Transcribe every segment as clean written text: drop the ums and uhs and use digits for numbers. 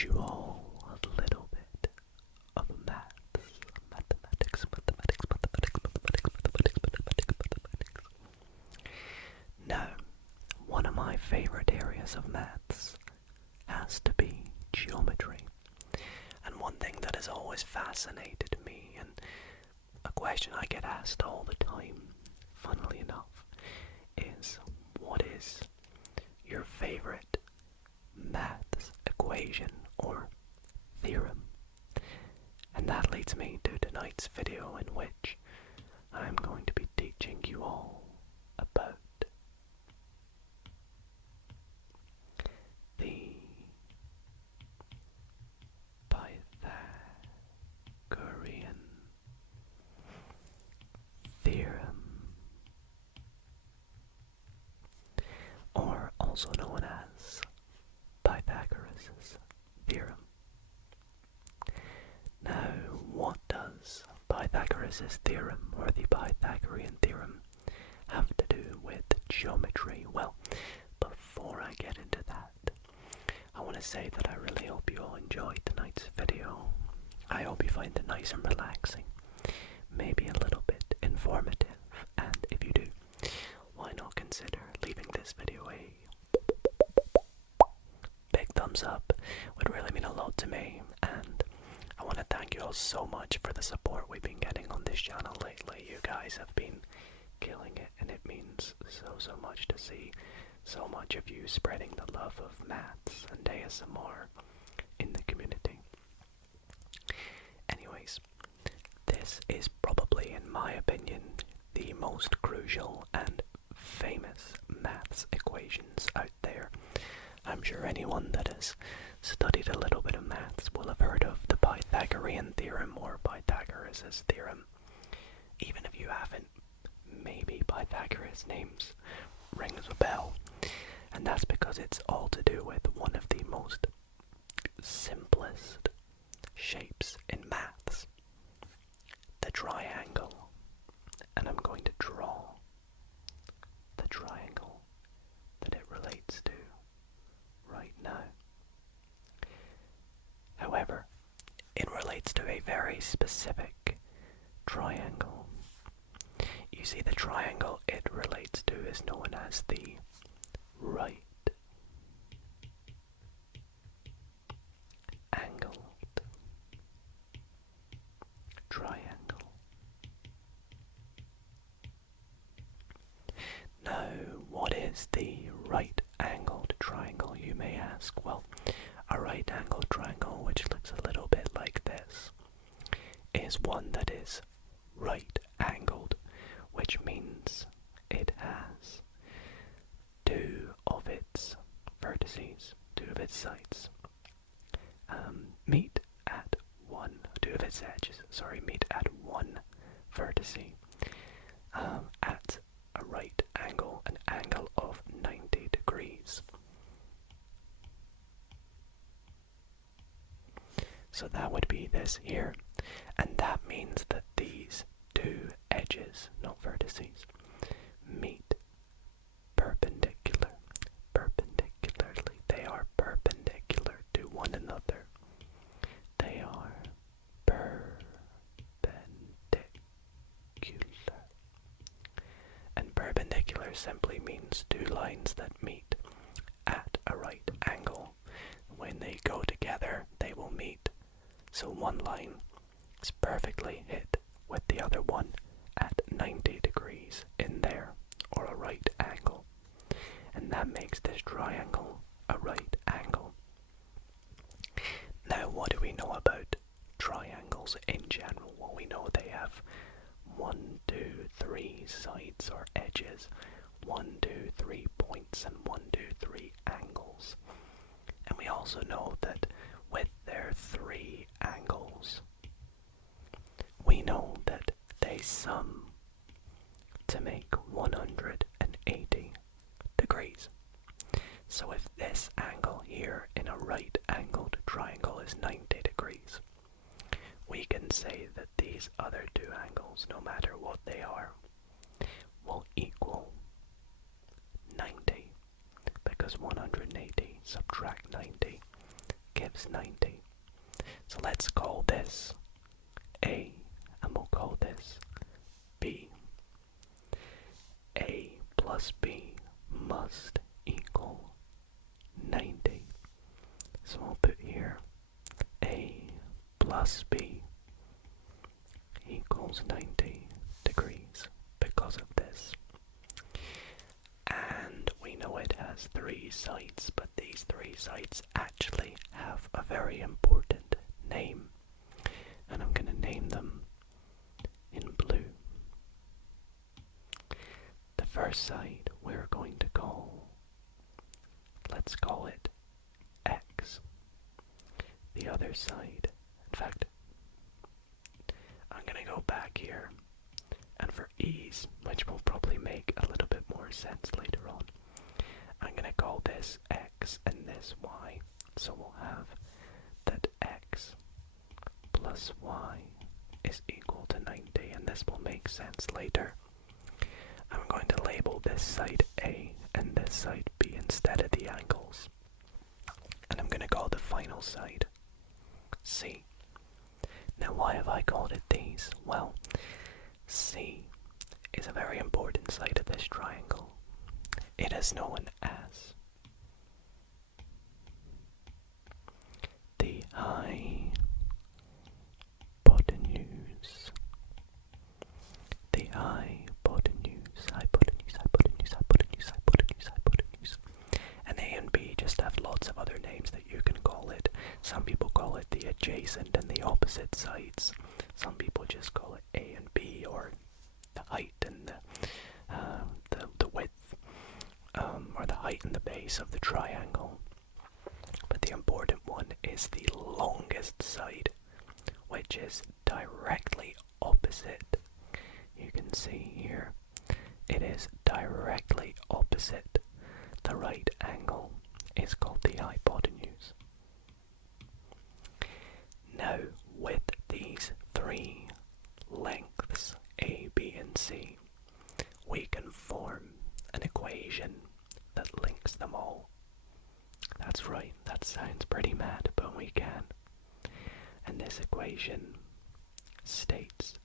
teach you all a little bit of mathematics. Now, one of my favorite areas of maths has to be geometry. And one thing that has always fascinated me, and a question I get asked all the time, funnily enough, is what is your favorite maths equation or theorem? And that leads me to tonight's video, in which I'm going to be teaching you all about the Pythagorean theorem, or also known as Pythagoras Theorem. Now, what does Pythagoras' theorem, or the Pythagorean theorem, have to do with geometry? Well, before I get into that, I want to say that I really hope you all enjoyed tonight's video. I hope you find it nice and relaxing, maybe a little bit informative, and if you do, why not consider leaving this video a big thumbs up? Would really mean a lot to me, and I want to thank you all so much for the support we've been getting on this channel lately. You guys have been killing it, and it means so much to see so much of you spreading the love of maths and ASMR in the community. Anyways, this is probably, in my opinion, the most crucial and famous maths equations out there. I'm sure anyone that has studied a little bit of maths will have heard of the Pythagorean theorem or Pythagoras' theorem. Even if you haven't, maybe Pythagoras' names rings a bell, and that's because it's all to do with one of the most simplest shapes in maths, the triangle. And I'm going to draw the triangle that it relates to right now. However, it relates to a very specific triangle. You see, the triangle it relates to is known as the right angled triangle. Now, what is the right angled triangle, you may ask? Well, a right angled triangle, which looks a little bit like this, is one that is right angled, which means it has two of its vertices, two of its sides, meet at two of its edges, meet at one vertex, at a right angle, an angle of 90 degrees. So that would be this here, and that means that these two edges, not vertices, meet perpendicularly. They are perpendicular to one another. They are perpendicular. And perpendicular simply means two lines that meet at a right angle. When they go together, they will meet. So one line is perfectly hit with the other one at 90 degrees in there, or a right angle. And that makes this triangle a right angle. Now, what do we know about triangles in general? Well, we know they have 1, 2, 3 sides or edges, 1, 2, 3 points, and 1, 2, 3 angles. And we also know that with their 3 angles, we know that they sum to make 180 degrees. So if this angle here in a right angled triangle is 90 degrees, we can say that these other two angles, no matter what they are, will equal 90, because 180 subtract 90 gives 90. So let's call this A, and we'll call this B. A plus B must equal 90. So I'll put here A plus B equals 90 degrees because of this. And we know it has 3 sides, but these 3 sides actually have a very important name. And I'm going to name them in blue. The first side we're going to call, let's call it X. The other side, in fact, I'm going to go back here, and for ease, which will probably make a little bit more sense later on, I'm going to call this X and this Y. So we'll have that X plus Y is equal to 90, and this will make sense later. I'm going to label this side A and this side B instead of the angles. And I'm going to call the final side C. Now why have I called it these? Well, C is a very important side of this triangle. It is known as the hypotenuse. The hypotenuse. And A and B just have lots of other names that you can call it. Some people call it the adjacent and the opposite sides. Some people just call it A and B, or the height and the width, or the height and the base of the triangle. But the important one is the longest side, which is directly opposite. You can see here, it is directly opposite the right angle. Is called the hypotenuse. Now, with these 3 lengths, A, B, and C, we can form an equation that links them all. That's right, that sounds pretty mad, but we can. And this equation states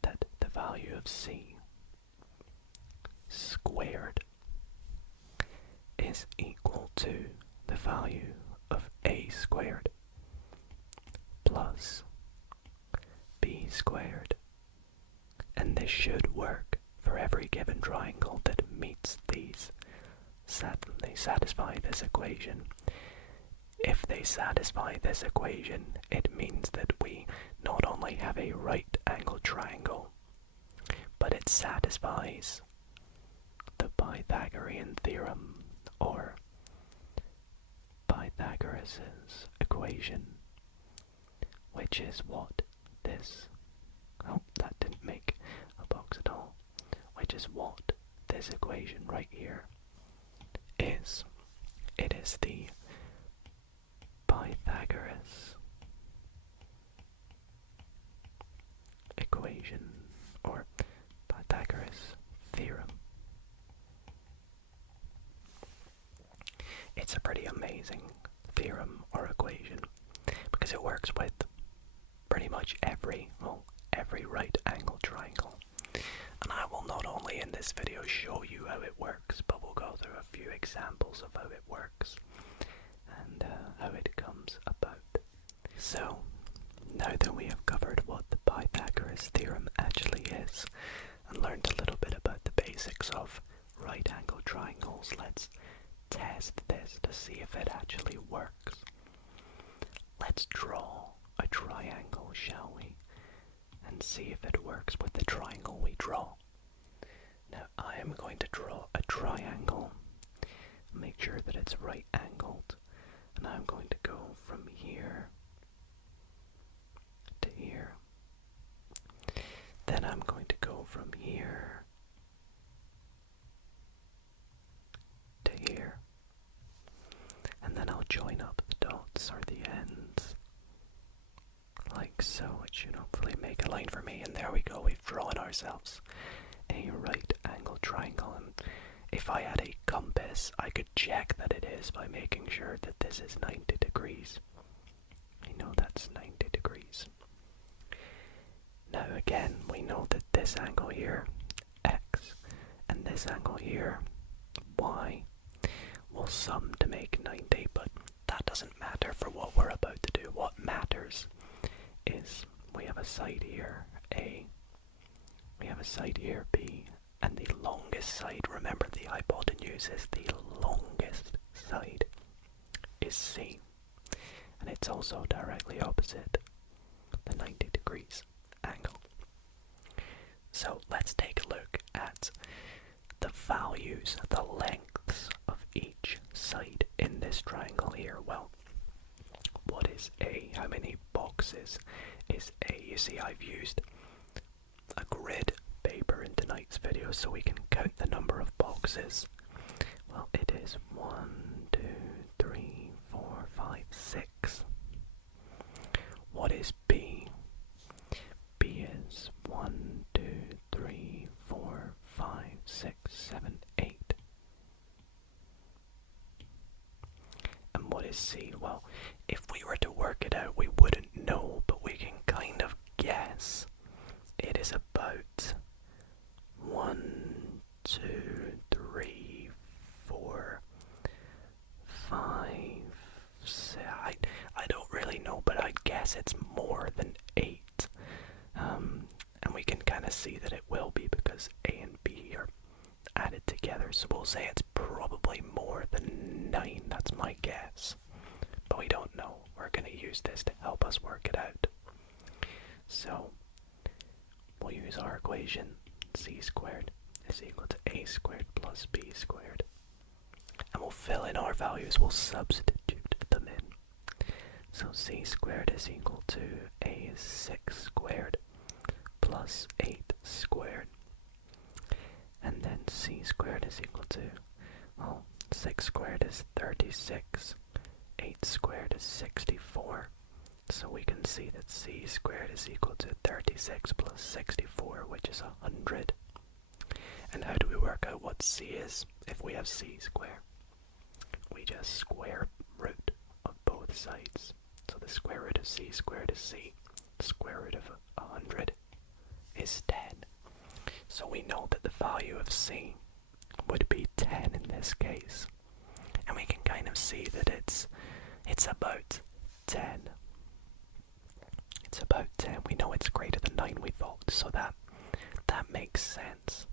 that the value of C squared is equal to the value of A squared plus B squared. And this should work for every given triangle that meets these. They satisfy this equation. If they satisfy this equation, it means that we not only have a right angle triangle, but it satisfies the Pythagorean theorem, or Pythagoras' equation, which is what this, oh, that didn't make a box at all, which is what this equation right here is. It is the Pythagoras equation, or Pythagoras theorem. It's a pretty amazing theorem or equation because it works with pretty much every right angle triangle. And I will not only in this video show you how it works, but we'll go through a few examples of how it works and how it comes about. So, now that we have covered what the Pythagoras theorem actually is and learned a little bit about the basics of right angle triangles, let's test this to see if it actually works. Let's draw a triangle, shall we? And see if it works with the triangle we draw. Now I am going to draw a triangle. Make sure that it's right angled. And I'm going to go from here to here. Then I'm going to go from here to here. And then I'll join up the dots or the ends. Like so. It should hopefully make a line for me. And there we go. We've drawn ourselves a right angle triangle. And if I had a compass, I could check that it is by making sure that this is 90 degrees. that's 90 degrees. Now again, we know that this angle here, x, and this angle here, y, will sum to make 90, but that doesn't matter for what we're about to do. What matters is we have a side here, A, we have a side here, B, and the longest side, remember the hypotenuse is the longest side, is C. And it's also directly opposite the 90 degrees angle. So let's take a look at the values, the lengths of each side in this triangle here. Well, what is A? How many boxes is A? You see, I've used a grid paper in tonight's video so we can count the number of boxes. Well, it is 1, 2, 3, 4, 5, 6. What is B? B is 1, 2, 3, 4, 5, 6, 7, 8. And what is C? Well, if we were to work it out, we wouldn't know, but we can kind of guess. It is about 1, 2, 3, 4, 5, 6. I don't really know, but I'd guess it's more than 8. And we can kind of see that it will be because A and B are added together. So we'll say it's probably more than 9. That's my guess. But we don't know. We're going to use this to help us work it out. So we'll use our equation. C squared is equal to A squared plus B squared. And we'll fill in our values. We'll substitute them in. So C squared is equal to A is 6 squared plus 8 squared. And then C squared is equal to, well, 6 squared is 36. 8 squared is 64. So we can see that C squared is equal to 36 plus 64, which is 100. And how do we work out what C is if we have C squared? We just square root of both sides. So the square root of C squared is C. The square root of 100 is 10. So we know that the value of C would be 10 in this case. And we can kind of see that it's about 10. It's about 10. We know it's greater than 9, we thought, so that makes sense.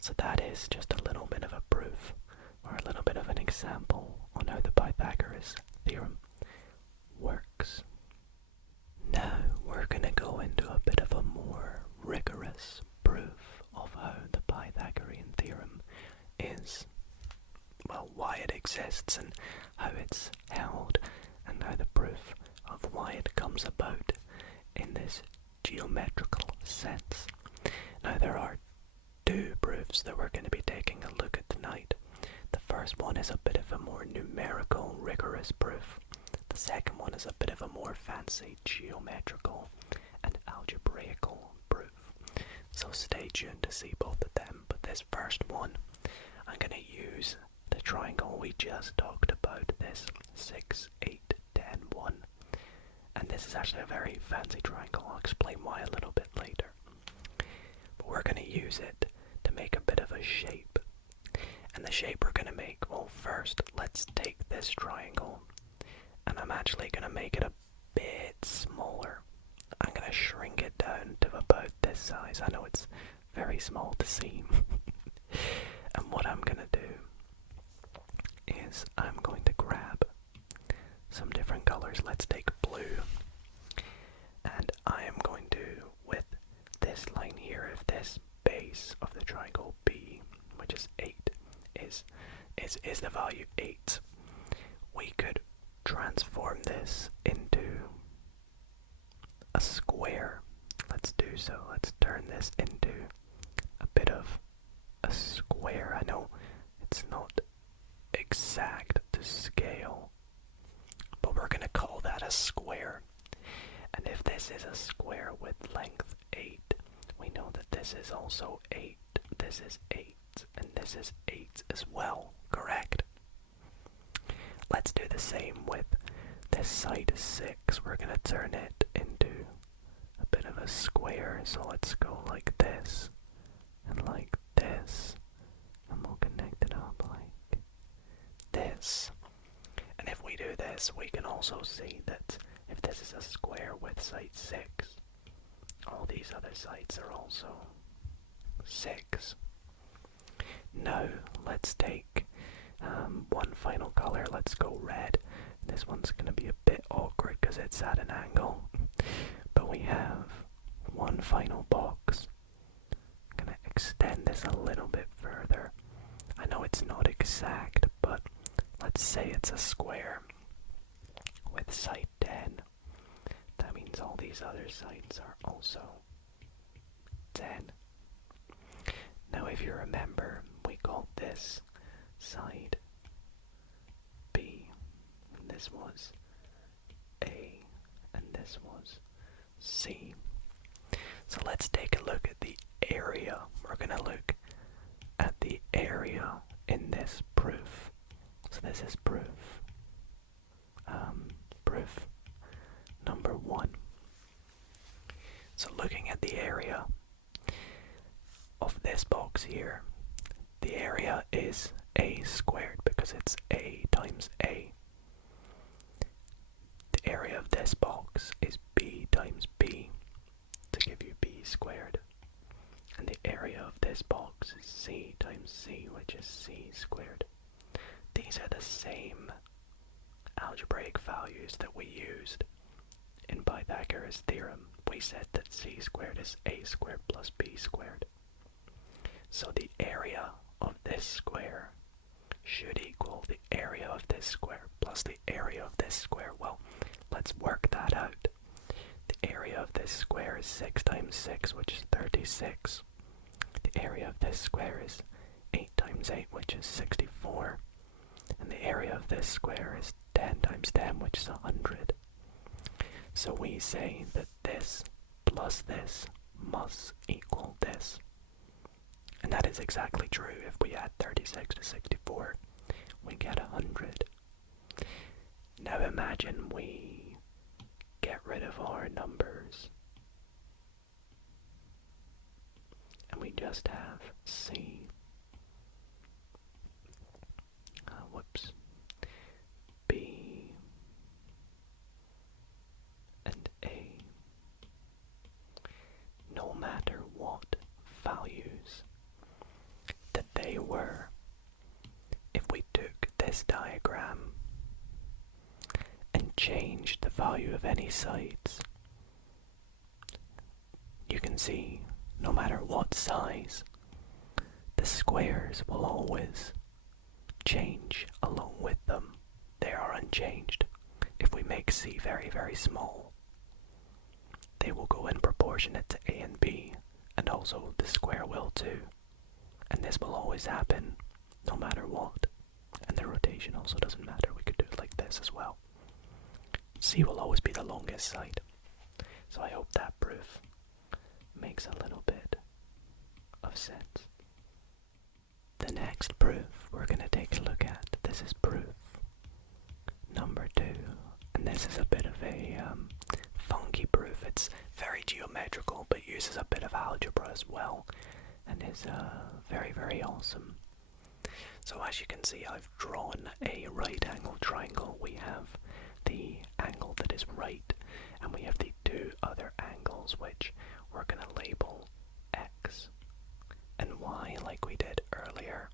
So that is just a little bit of a proof, or a little bit of an example on how the Pythagoras Theorem works. Now we're going to go into a bit of a more rigorous proof of how the Pythagorean Theorem is, well, why it exists and how it's held, and how the proof of why it comes about in this geometrical sense. Now there are two proofs that we're going to be taking a look at tonight. The first one is a bit of a more numerical, rigorous proof. The second one is a bit of a more fancy geometrical and algebraical proof. So stay tuned to see both of them. But this first one, I'm going to use the triangle we just talked about, this 6, 8, 10, 1. And this is actually a very fancy triangle. I'll explain why a little bit later. But we're going to use it to make a bit of a shape. And the shape we're going to make, well, first let's take this triangle, and I'm actually going to make it a bit smaller. I'm going to shrink it down to about this size. I know it's very small to see. And what I'm going to do is I'm going to grab some different colors. Let's take blue. And I am going to, with this line here, if this base of the triangle B, which is 8, is the value 8, we could transform this into a square. Let's do so. Let's turn this into a bit of a square. I know it's not exact to scale, but we're going to call that a square. And if this is a square with length 8, we know that this is also 8, this is 8, and this is 8 as well, correct? Let's do the same with this side is 6, we're going to turn it into a bit of a square. So let's go like this and like this, and we'll connect it up like this. And if we do this, we can also see that if this is a square with side 6, all these other sides are also 6. Now let's take one final color. Let's go red. This one's going to be a bit awkward because it's at an angle, but we have one final box. I'm going to extend this a little bit further. I know it's not exact, but let's say it's a square with side 10. That means all these other sides are also 10. Now if you remember, we called this side B, and this was A, and this was C. So let's take a look at the area. We're going to look at the area in this proof. So this is proof number 1. So looking at the area of this box here, the area is A squared because it's A times A. The area of this box is B times B to give you B squared. And the area of this box is C times C, which is C squared. These are the same algebraic values that we used in Pythagoras Theorem. We said that C squared is A squared plus B squared. So the area of this square should equal the area of this square plus the area of this square. Well, let's work that out. The area of this square is 6 times 6, which is 36. The area of this square is 8 times 8, which is 64. And the area of this square is 10 times 10, which is 100. So we say that this plus this must equal this. And that is exactly true. If we add 36 to 64, we get 100. Now imagine we get rid of our numbers and we just have C. B and A. No matter what values that they were, if we took this diagram and changed the value of any sides, you can see no matter what size, the squares will always change along with them. They are unchanged. If we make C very, very small, they will go in proportionate to A and B, and also the square will too. And this will always happen no matter what. And the rotation also doesn't matter. We could do it like this as well. C will always be the longest side. So I hope that proof makes a little bit of sense. The next proof we're going to take a look at, this is proof number 2, and this is a bit of a funky proof. It's very geometrical but uses a bit of algebra as well, and is very, very awesome. So as you can see, I've drawn a right angle triangle. We have the angle that is right, and we have the two other angles which we're going to label X and Y like we did earlier.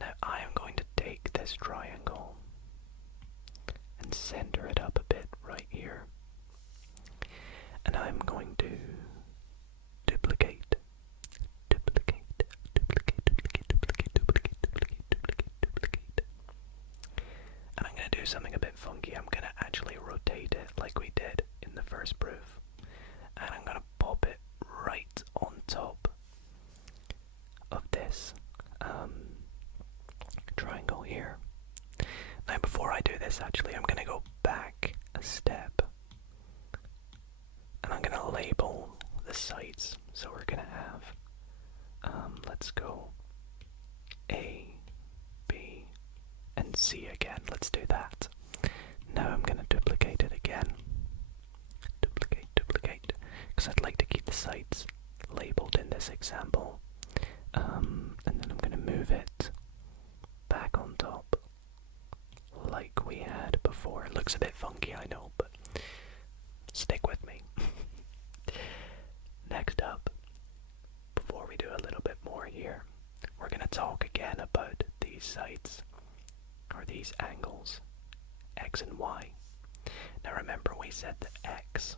Now I am going to take this triangle and center it up a bit right here, and I'm going to duplicate, and I'm going to do something a bit funky. I'm going to actually rotate it like we did in the first proof, and I'm going to pop it right on top of this triangle here. Now before I do this, actually I'm going to go back a step, and I'm going to label the sides. So we're going to have, let's go A, B, and C again. Let's do that. Now I'm going to duplicate it again. Duplicate, because I'd like to keep the sides labeled in this example. And then I'm going to move it back on top like we had before. It looks a bit funky, I know, but stick with me. Next up, before we do a little bit more here, we're going to talk again about these sides, or these angles, X and Y. Now remember, we said that X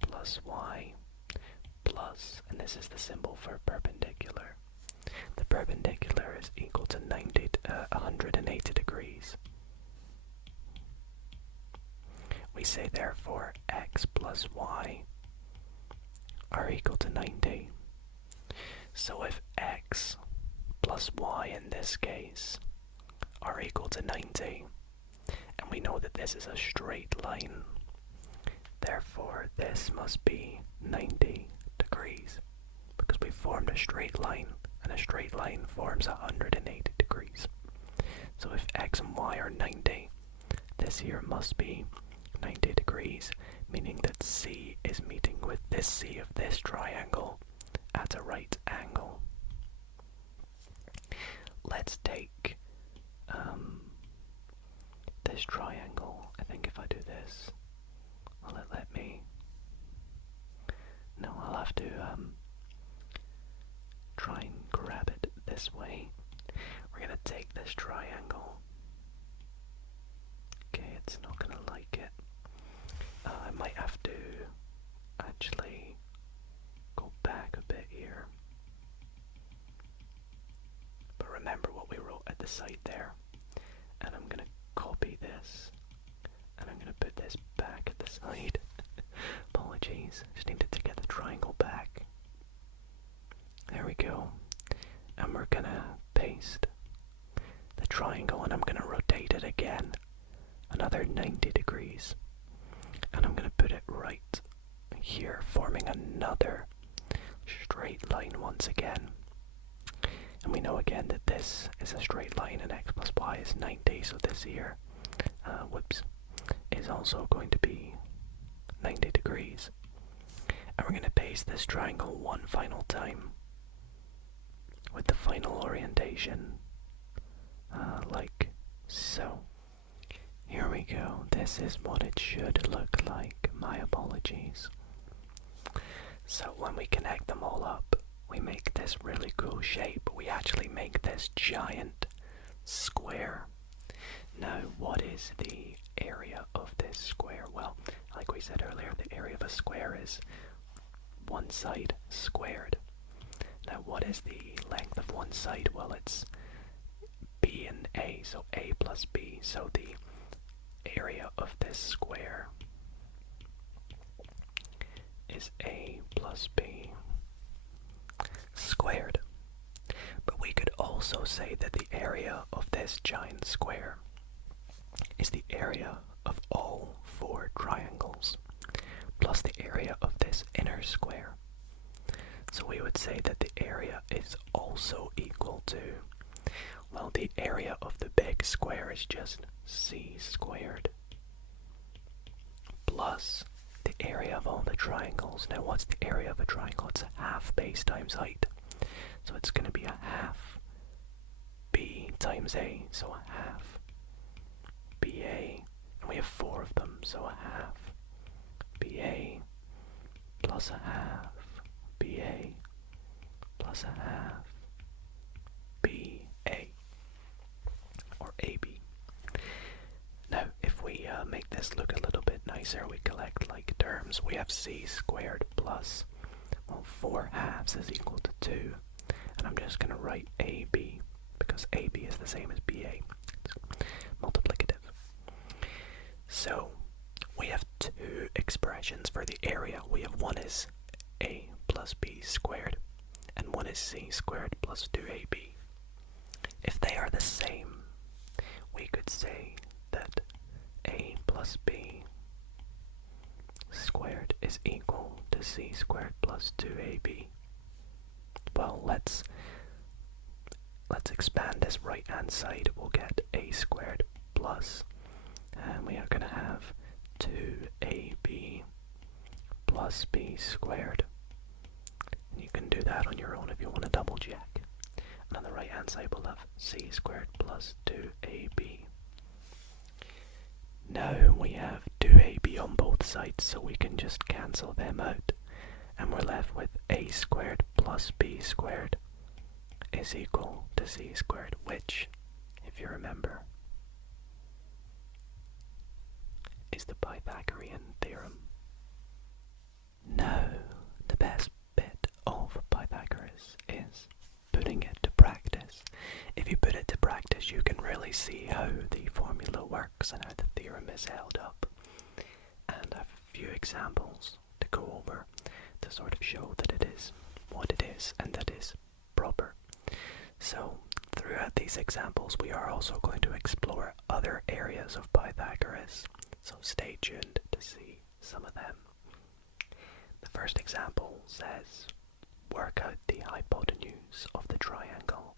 plus Y plus, and this is the symbol for perpendicular. The perpendicular is equal to 180 degrees. We say therefore X plus Y are equal to 90. So if X plus Y in this case are equal to 90, and we know that this is a straight line, therefore this must be 90 degrees, because we formed a straight line, and a straight line forms 180 degrees. So if X and Y are 90, this here must be 90 degrees, meaning that C is meeting with this C of this triangle at a right angle. Let's take this triangle. I think if I do this, will it let me? No, I'll have to try and grab it this way. We're gonna take this triangle. Okay, it's not gonna like it. I might have to actually go back a bit here. But remember what we wrote at the side there. And I'm gonna copy this, and I'm gonna put this back at the side. Apologies, just needed to get the triangle back. There we go. And we're gonna paste the triangle, and I'm gonna rotate it again another 90 degrees. And I'm gonna put it right here, forming another straight line once again. And we know again that this is a straight line and X plus Y is 90, so this here, is also going to be 90 degrees. And we're going to paste this triangle one final time with the final orientation, like so. Here we go. This is what it should look like. My apologies. So when we connect them all up, we make this really cool shape. We actually make this giant square. Now, what is the area of this square? Well, like we said earlier, the area of a square is one side squared. Now, what is the length of one side? Well, it's B and A, so A plus B. So the area of this square is A plus B squared. But we could also say that the area of this giant square is the area of all four triangles plus the area of this inner square. So we would say that the area is also equal to, well, the area of the big square is just C squared plus the area of all the triangles. Now, what's the area of a triangle? It's a half base times height. So it's going to be a half B times A, so a half BA, and we have four of them, so a half BA plus a half BA plus a half BA, or AB. Now, if we make this look a little bit nicer, we collect like terms. We have C squared plus, well, 4 halves is equal to 2. And I'm just going to write AB, because AB is the same as BA. It's multiplicative. So, we have two expressions for the area. We have one is A plus B squared, and one is C squared plus 2AB. If they are the same, we could say that A plus B squared is equal to C squared plus 2AB. Well, let's expand this right hand side, we'll get a squared plus, and we are going to have 2ab plus b squared. And you can do that on your own if you want to double check. And on the right hand side we'll have c squared plus 2ab. Now we have 2ab on both sides, so we can just cancel them out, and we're left with a squared plus b squared is equal to c squared, which, if you remember, is the Pythagorean theorem. Now, the best bit of Pythagoras is putting it to practice. If you put it to practice, you can really see how the formula works and how the theorem is held up. And I have a few examples to go over to sort of show that it is what it is and that is proper. So, throughout these examples, we are also going to explore other areas of Pythagoras, so stay tuned to see some of them. The first example says, work out the hypotenuse of the triangle.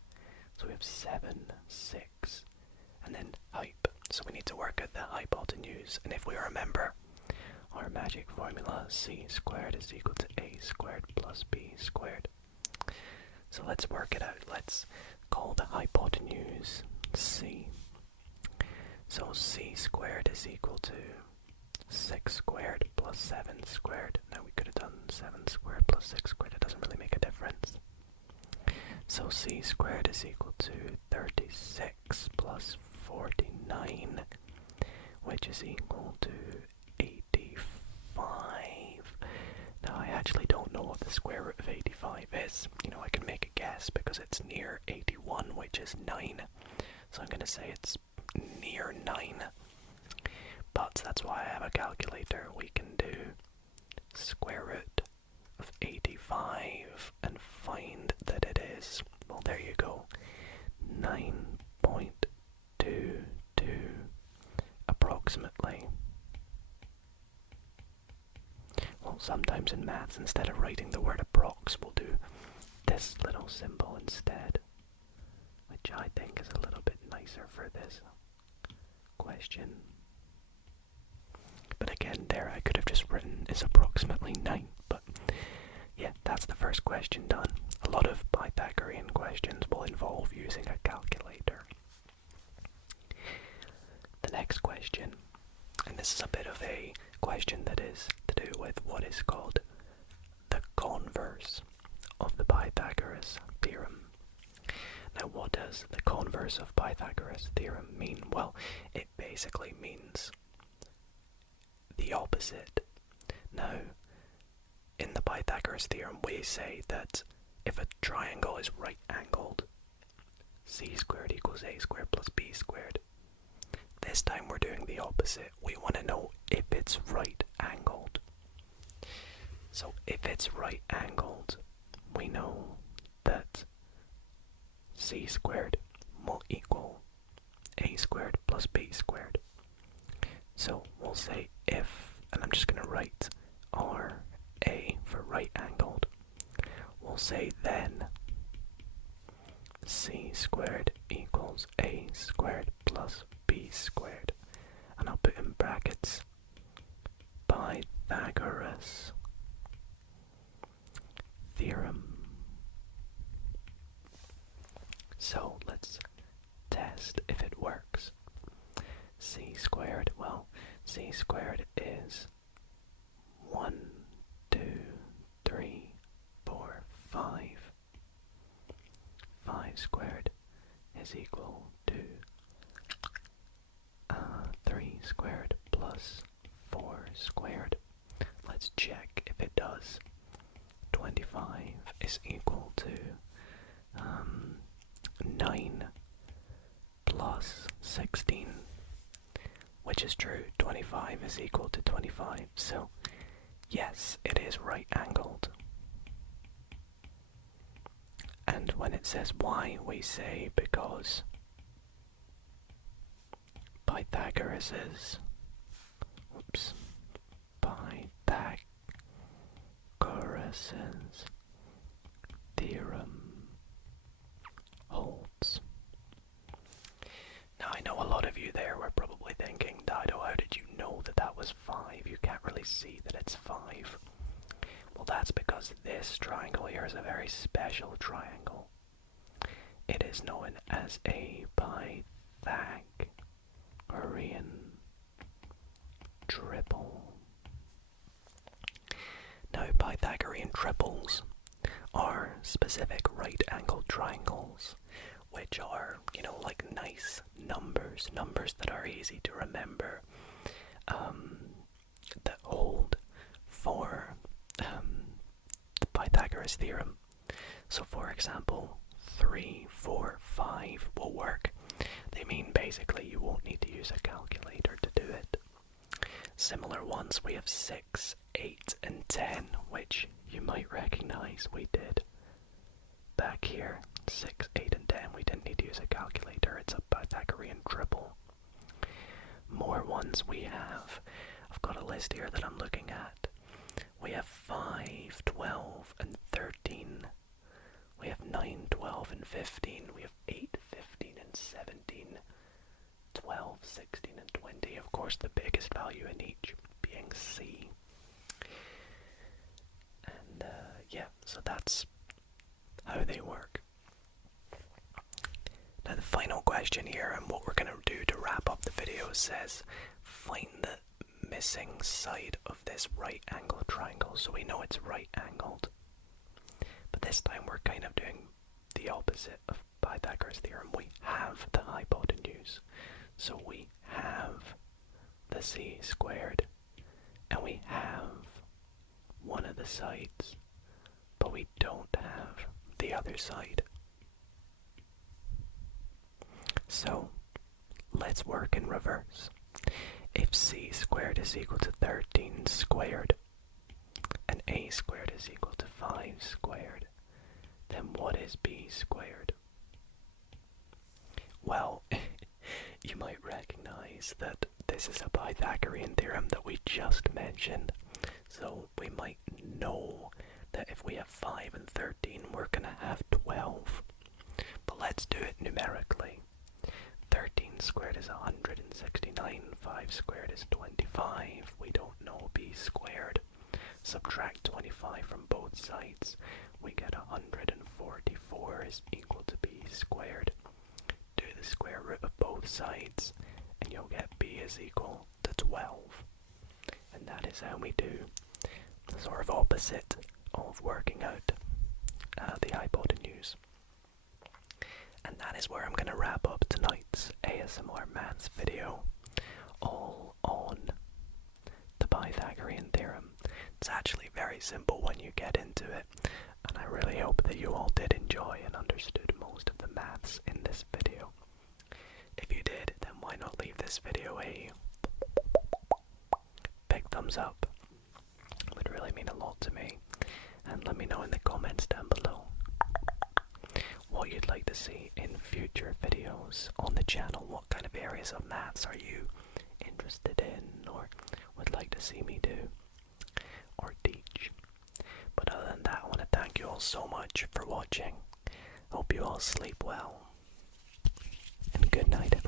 So we have 7, 6, and then hype. So we need to work out the hypotenuse, and if we remember our magic formula, c squared is equal to a squared plus b squared. So let's work it out. Let's call the hypotenuse c. So c squared is equal to 6 squared plus 7 squared. Now we could have done 7 squared plus 6 squared. It doesn't really make a difference. So c squared is equal to 36 plus 49, which is equal to 85. Now I actually don't know what the square root of 85 is. You know, I can make a guess because it's near 81, which is 9. So I'm going to say it's near 9. But that's why I have a calculator. We can do square root of 85 and find that it is, well, there you go, 9.22 approximately. Well, sometimes in maths, instead of writing the word approx, we'll do this little symbol instead, which I think is a little bit nicer for this question. But again, there I could have just written is approximately 9, but yeah, that's the first question done. A lot of Pythagorean questions will involve using a calculator. The next question, and this is a bit of a question that is to do with what is called the converse of the Pythagoras theorem. Now, what does the converse of Pythagoras theorem mean? Well, it basically means the opposite. Now, in the Pythagoras theorem, we say that if a triangle is right angled, c squared equals a squared plus b squared. This time we're doing the opposite. We want to know if it's right angled. So if it's right angled, we know that c squared will equal a squared plus b squared. So we'll say if, and I'm just going to write R A for right angled, we'll say then c squared equals a squared plus b squared, and I'll put in brackets Pythagoras theorem. So let's test if it works. C squared, well, c squared is 1, 2, 3, 4, 5. 5 squared is equal to 3 squared plus 4 squared. Let's check if it does. 25 is equal to 9 plus 16, which is true. 25 is equal to 25, so yes, it is right angled. And when it says why, we say because Pythagoras's theorem holds. really see that it's 5. Well, that's because this triangle here is a very special triangle. It is known as a Pythagorean triple. Now, Pythagorean triples are specific right-angled triangles, which are, like nice numbers that are easy to remember, that hold for the Pythagoras Theorem. So, for example, 3, 4, 5 will work. They mean basically you won't need to use a calculator to do it. Similar ones, we have 6, 8, and 10, which you might recognize we did back here. 6, 8, and 10, we didn't need to use a calculator. It's a Pythagorean triple. More ones we have. I've got a list here that I'm looking at. We have 5, 12, and 13. We have 9, 12, and 15. We have 8, 15, and 17. 12, 16, and 20. Of course, the biggest value in each being C. And so that's how they work. Now the final question here, and what we're going to do to wrap up the video, says find the missing side of this right angle triangle. So we know it's right angled, but this time we're kind of doing the opposite of Pythagoras Theorem. We have the hypotenuse, so we have the c squared, and we have one of the sides, but we don't have the other side. So let's work in reverse. If c squared is equal to 13 squared and a squared is equal to 5 squared, then what is b squared? Well, you might recognize that this is a Pythagorean theorem that we just mentioned, so we might know that if we have 5 and 13, we're going to have 12. But let's do it numerically. 13 squared is 169, 5 squared is 25, we don't know b squared. Subtract 25 from both sides, we get 144 is equal to b squared. Do the square root of both sides, and you'll get b is equal to 12. And that is how we do the sort of opposite of working out the hypotenuse. And that is where I'm going to wrap up tonight's ASMR Maths video, all on the Pythagorean theorem. It's actually very simple when you get into it, and I really hope that you all did enjoy and understood most of the maths in this video. If you did, then why not leave this video a big thumbs up? It would really mean a lot to me, and let me know in the comments down below what you'd like to see in future videos on the channel. What kind of areas of maths are you interested in or would like to see me do or teach? But other than that, I want to thank you all so much for watching. Hope you all sleep well, and good night, everyone.